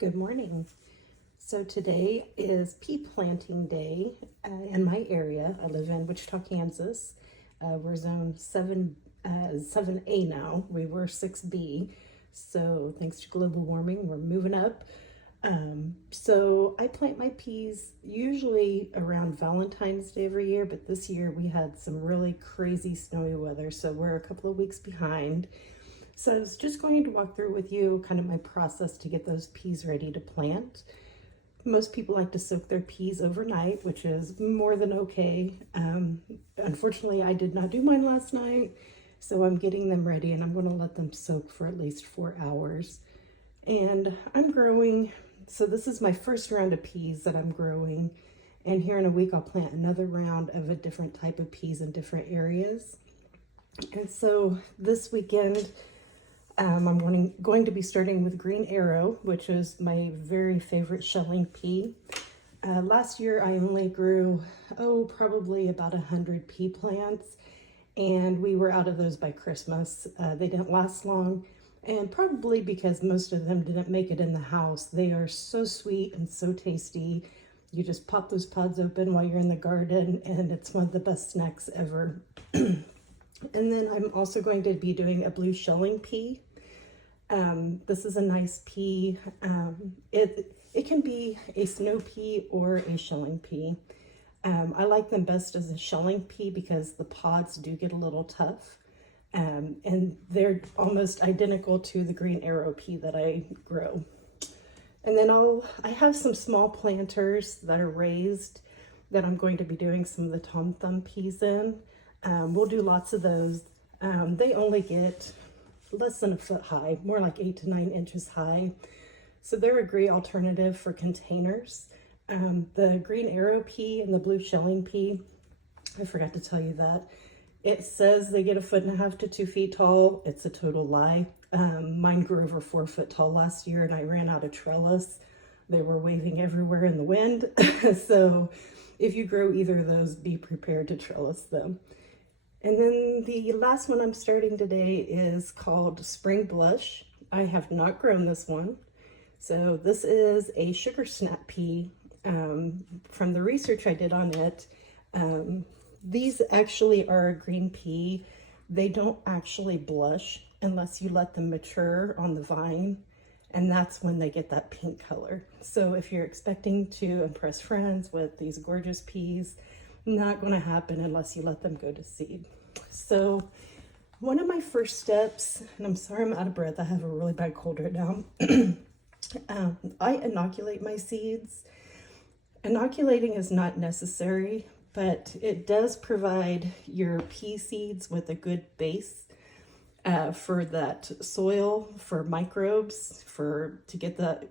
Good morning. So today is pea planting day in my area. I live in Wichita, Kansas. We're zone 7A now. We were 6B. So thanks to global warming, we're moving up. So I plant my peas usually around Valentine's Day every year, but this year we had some really crazy snowy weather, so we're a couple of weeks behind. So I was just going to walk through with you kind of my process to get those peas ready to plant. Most people like to soak their peas overnight, which is more than okay. Unfortunately, I did not do mine last night, so I'm getting them ready and I'm going to let them soak for at least 4 hours. And I'm growing, so this is my first round of peas that I'm growing. And here in a week, I'll plant another round of a different type of peas in different areas. And so this weekend, I'm going to be starting with Green Arrow, which is my very favorite shelling pea. Last year I only grew, probably about 100 pea plants, and we were out of those by Christmas. They didn't last long, and probably because most of them didn't make it in the house. They are so sweet and so tasty. You just pop those pods open while you're in the garden, and it's one of the best snacks ever. And then I'm also going to be doing a blue shelling pea. This is a nice pea. It can be a snow pea or a shelling pea. I like them best as a shelling pea because the pods do get a little tough. And they're almost identical to the Green Arrow pea that I grow. And then I have some small planters that are raised that I'm going to be doing some of the Tom Thumb peas in. We'll do lots of those. They only get less than a foot high, more like 8 to 9 inches high. So they're a great alternative for containers. The Green Arrow pea and the blue shelling pea, I forgot to tell you that. It says they get 1.5 feet to 2 feet tall. It's a total lie. Mine grew over 4 foot tall last year and I ran out of trellis. They were waving everywhere in the wind. So if you grow either of those, be prepared to trellis them. And then the last one I'm starting today is called Spring Blush. I have not grown this one. So this is a sugar snap pea. From the research I did on it, these actually are a green pea. They don't actually blush unless you let them mature on the vine, and that's when they get that pink color. So if you're expecting to impress friends with these gorgeous peas, not going to happen unless you let them go to seed. So one of my first steps, and I'm sorry I'm out of breath, I have a really bad cold right now. I inoculate my seeds. Inoculating is not necessary, but it does provide your pea seeds with a good base for that soil, for microbes, to get the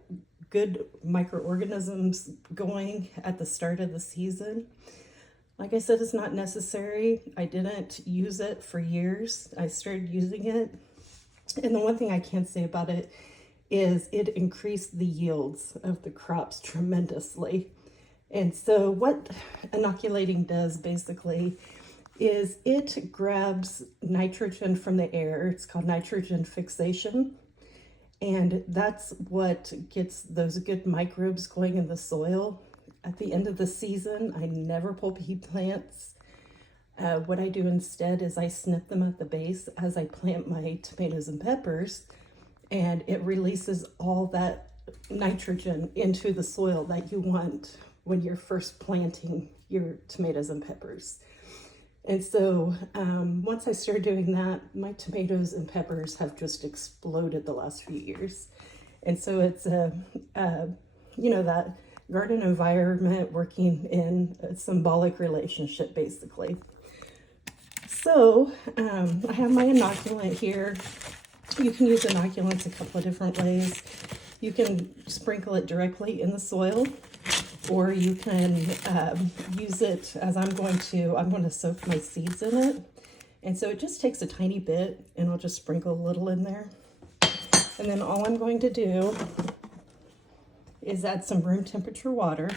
good microorganisms going at the start of the season. Like I said, it's not necessary. I didn't use it for years. I started using it. And the one thing I can say about it is it increased the yields of the crops tremendously. And so what inoculating does basically is it grabs nitrogen from the air. It's called nitrogen fixation. And that's what gets those good microbes going in the soil. At the end of the season, I never pull pea plants. What I do instead is I snip them at the base as I plant my tomatoes and peppers, and it releases all that nitrogen into the soil that you want when you're first planting your tomatoes and peppers. And so once I started doing that, my tomatoes and peppers have just exploded the last few years. And so it's that garden environment working in a symbolic relationship, basically. So I have my inoculant here. You can use inoculants a couple of different ways. You can sprinkle it directly in the soil, or you can use it as I'm going to soak my seeds in it. And so it just takes a tiny bit, and I'll just sprinkle a little in there. And then all I'm going to do is add some room temperature water.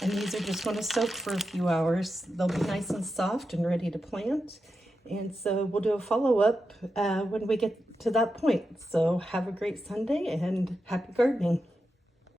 And these are just going to soak for a few hours. They'll be nice and soft and ready to plant. And so we'll do a follow-up when we get to that point. So have a great Sunday and happy gardening.